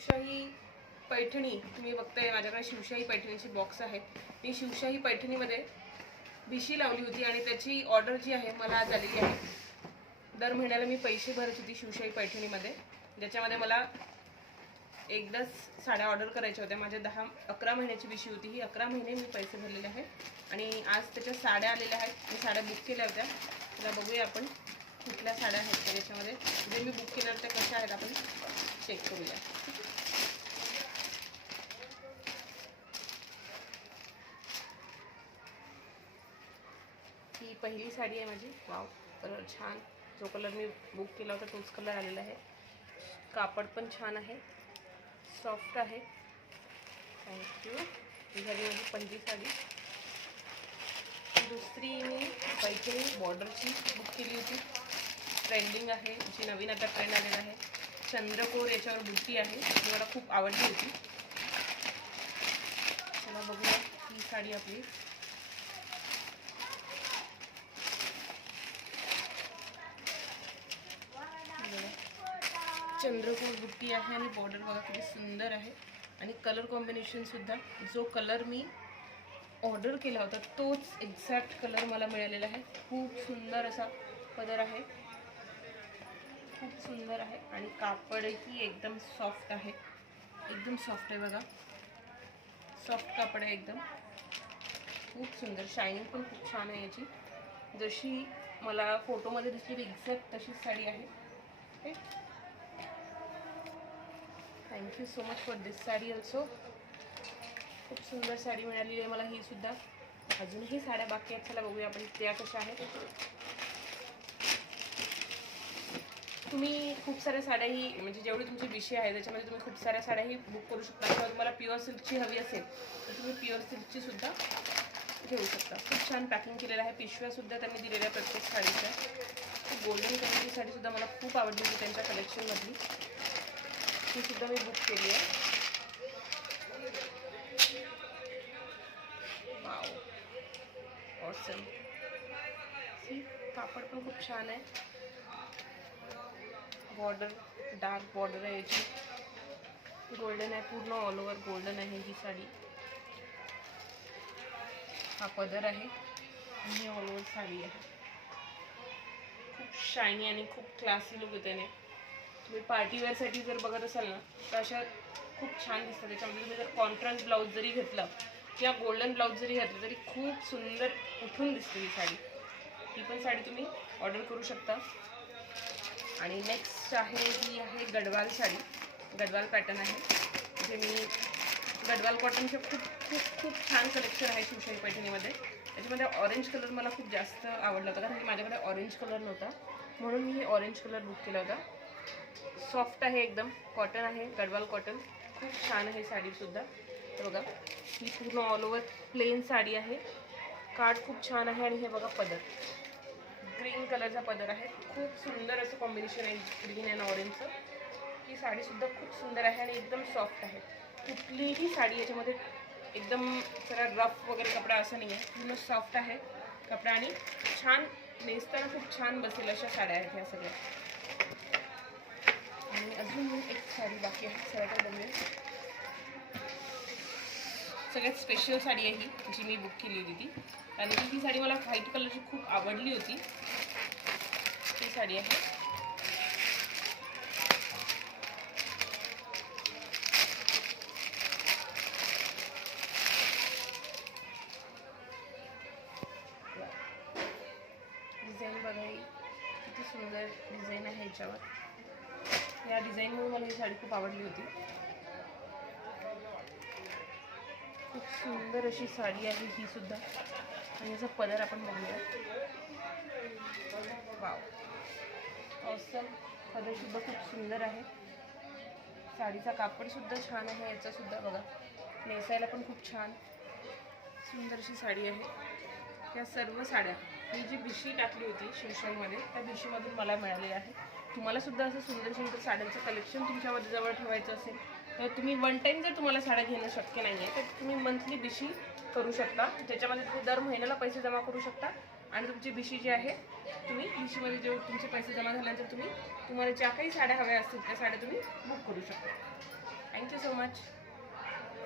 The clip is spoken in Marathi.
शिवशाही पैठणी तुम्ही बघताय, माझ्याकडे शिवशाही पैठणीची बॉक्स आहे. मी शिवशाही पैठणीमध्ये भिशी लावली होती आणि त्याची ऑर्डर जी आहे मला आज आलेली आहे. दर महिन्याला मी पैसे भरत होती शिवशाही पैठणीमध्ये, ज्याच्यामध्ये मला एकदाच साड्या ऑर्डर करायच्या होत्या. माझ्या 10-11 महिन्याची भिशी होती ही. 11 महिने मी पैसे भरलेले आहेत आणि आज त्याच्या साड्या आलेल्या आहेत. मी साड्या बुक केल्या होत्या. त्याला बघूया आपण कुठल्या साड्या आहेत त्याच्यामध्ये. जे मी बुक केल्या होत्या कशा आहेत आपण चेक करूया. ही पहिली साडी आहे माझी. वाव, कलर छान. जो कलर मी बुक केला होता तोच कलर आलेला आहे. कापड पण छान आहे, सॉफ्ट आहे. थँक्यू. ही झाली माझी पहिली साडी. दुसरी मी पैठणी बॉर्डरची बुक केली होती. ट्रेंडिंग आहे, जी नवीन आता ट्रेंड आलेला आहे. चंद्रकोर याच्यावर बुट्टी आहे, जी मला खूप आवडली होती. चला बघूया ही साडी आपली. चंद्रकोर बुट्टी आहे आणि बॉर्डर बघा किती सुंदर आहे. आणि कलर कॉम्बिनेशन सुद्धा जो कलर मी ऑर्डर केला होता तोच एक्झॅक्ट कलर मला मिळालेला आहे. खूप सुंदर असा पदर आहे, खूप सुंदर आहे. आणि कापडही एकदम सॉफ्ट आहे, एकदम सॉफ्ट आहे बघा. सॉफ्ट कापड आहे एकदम, खूप सुंदर. शायनिंग पण खूप छान आहे याची. जशी मला फोटोमध्ये दिसलेली एक्झॅक्ट तशीच साडी आहे. Okay, thank you so much for this sari also. खूप सुंदर साडी मिळालेली आहे मला ही सुद्धा. अजूनही साड्या बाकी आहेत, चला बघूया आपण त्या कशा आहेत. तुम्ही खूप साऱ्या साड्याही म्हणजे जेवढी तुमची विषय आहे त्याच्यामध्ये तुम्ही खूप साऱ्या साड्याही बुक करू शकता. किंवा तुम्हाला प्युअर सिल्कची हवी असेल तर तुम्ही प्युअर सिल्कची सुद्धा घेऊ शकता. खूप छान पॅकिंग केलेलं आहे. पिशव्यासुद्धा त्यांनी दिलेल्या प्रत्येक साडीच्या. गोल्डन कलरची साडीसुद्धा मला खूप आवडली होती त्यांच्या कलेक्शनमधली. ती सुद्धा मी बुक केली आहे. Wow, awesome. कापड पण खूप छान आहे. बॉर्डर डार्क बॉर्डर आहे याची. गोल्डन आहे, पूर्ण ऑल ओव्हर गोल्डन आहे ही साडी. हा पदर आहे आणि ही ऑल ओव्हर साडी आहे. खूप शायनी आणि खूप क्लासी लुक येते. तुम्ही पार्टीवेअरसाठी जर बघत असाल ना तर अशा खूप छान दिसतात. त्याच्यामध्ये तुम्ही जर कॉन्ट्रास्ट ब्लाऊज जरी घेतला किंवा गोल्डन ब्लाऊज जरी घातलं तरी खूप सुंदर उठून दिसते ही साडी. ही पण साडी तुम्ही ऑर्डर करू शकता. आणि नेक्स्ट आहे ही आहे गडवाल साडी. गडवाल पॅटर्न आहे, जे मी गडवाल कॉटनचे खूप खूप खूप छान कलेक्शन आहे शिवशाही पैठणीमध्ये. त्याच्यामध्ये ऑरेंज कलर मला खूप जास्त आवडला होता, कारण की माझ्याकडे ऑरेंज कलर नव्हता म्हणून मी ऑरेंज कलर बुक केला होता. सॉफ्ट आहे एकदम, कॉटन आहे, गडवाल कॉटन. खूप छान आहे साडीसुद्धा. तर बघा ही पूर्ण ऑल ओव्हर प्लेन साडी आहे. कार्ड खूप छान आहे. आणि हे बघा पदर ग्रीन कलरचा पदर आहे. खूप सुंदर असं कॉम्बिनेशन आहे ग्रीन अँड ऑरेंजचं. ही साडीसुद्धा खूप सुंदर आहे आणि एकदम सॉफ्ट आहे. कुठलीही साडी याच्यामध्ये एकदम जरा रफ वगैरे कपडा असं नाही आहे. पूर्ण सॉफ्ट आहे कपडा आणि छान नेसताना खूप छान बसेल अशा साड्या आहेत ह्या सगळ्या. आणि अजून एक साडी बाकी आहे, सगळ्यात बघूया. सगळ्यात स्पेशल साडी आहे ही, जी मी बुक केली होती ती. कारण की ही साडी मला व्हाईट कलरची खूप आवडली होती. ही साडी आहे. डिझाईन बघा, किती सुंदर डिझाईन आहे ह्याच्यावर. या डिझाईनमुळे मला ही साडी खूप आवडली होती. खूप सुंदर अशी साडी आहे ही सुद्धा. आणि याचा पदर आपण बघूया. Wow, awesome. पदरसुद्धा खूप सुंदर आहे. साडीचा कापडसुद्धा छान आहे याचासुद्धा बघा. नेसायला पण खूप छान सुंदर अशी साडी आहे. या सर्व साड्या मी जी भिशी टाकली होती शिवशाहीमध्ये त्या भिशीमधून मला मिळालेल्या आहे. तुम्हाला सुद्धा असं सुंदर सुंदर साड्यांचं कलेक्शन तुमच्यामध्ये जवळ ठेवायचं असेल तर तुम्ही वन टाईम जर तुम्हाला साड्या घेणं शक्य नाही आहे तर तुम्ही मंथली भिशी करू शकता. त्याच्यामध्ये तुम्ही दर महिन्याला पैसे जमा करू शकता आणि तुमची भिशी जी आहे तुम्ही भिशीमध्ये जे तुमचे पैसे जमा झाल्यानंतर तुम्हाला ज्या काही साड्या हव्या असतील त्या साड्या तुम्ही बुक करू शकता. So much.